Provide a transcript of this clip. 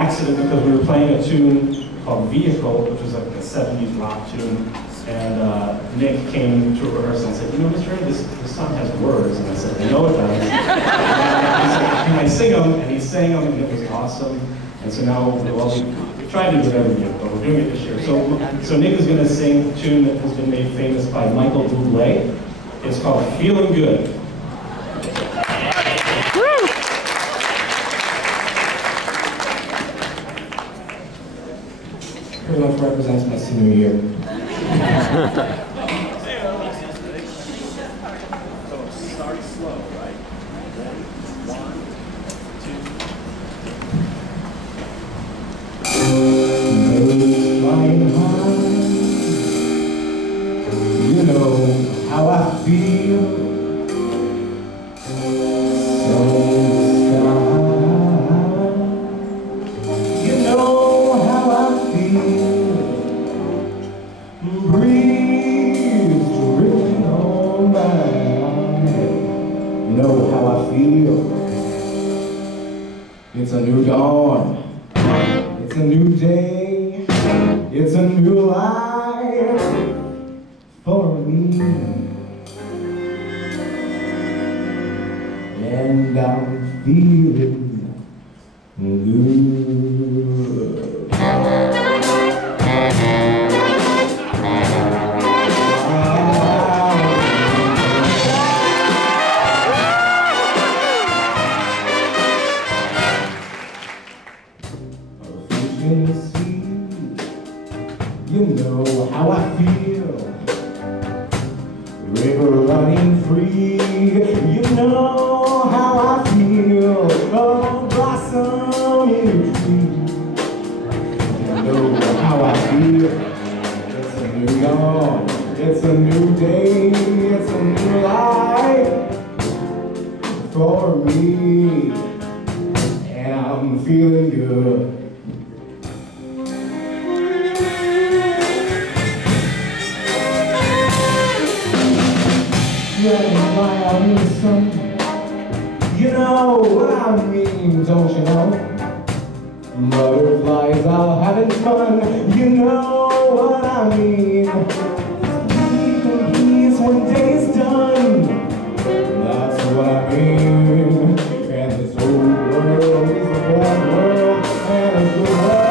accident because we were playing a tune called Vehicle, which was like a 70s rock tune. And Nick came to a rehearsal and said, you know, Mr. Ray, this song has words. And I said, I know it does. And he said, can I sing them? And he sang them, and it was awesome. And so now, well, we try to do it every year, but we're doing it this year. So Nick is going to sing a tune that has been made famous by Michael Bublé. It's called Feeling Good. Pretty much represents my senior year. So start slow, right? One, two. You know how I feel. Know how I feel. It's a new dawn. It's a new day. It's a new life for me. And I'm feeling good. You know how I feel. River running free. You know how I feel. Oh, blossom in a tree. You know how I feel. It's a new dawn. It's a new day. It's a new life for me. And I'm feeling good. Running wild in the sun. You know what I mean, don't you know? Butterflies all having fun. You know what I mean. Sleeping peace when day's done. That's what I mean. And this whole world is a whole world and a good world.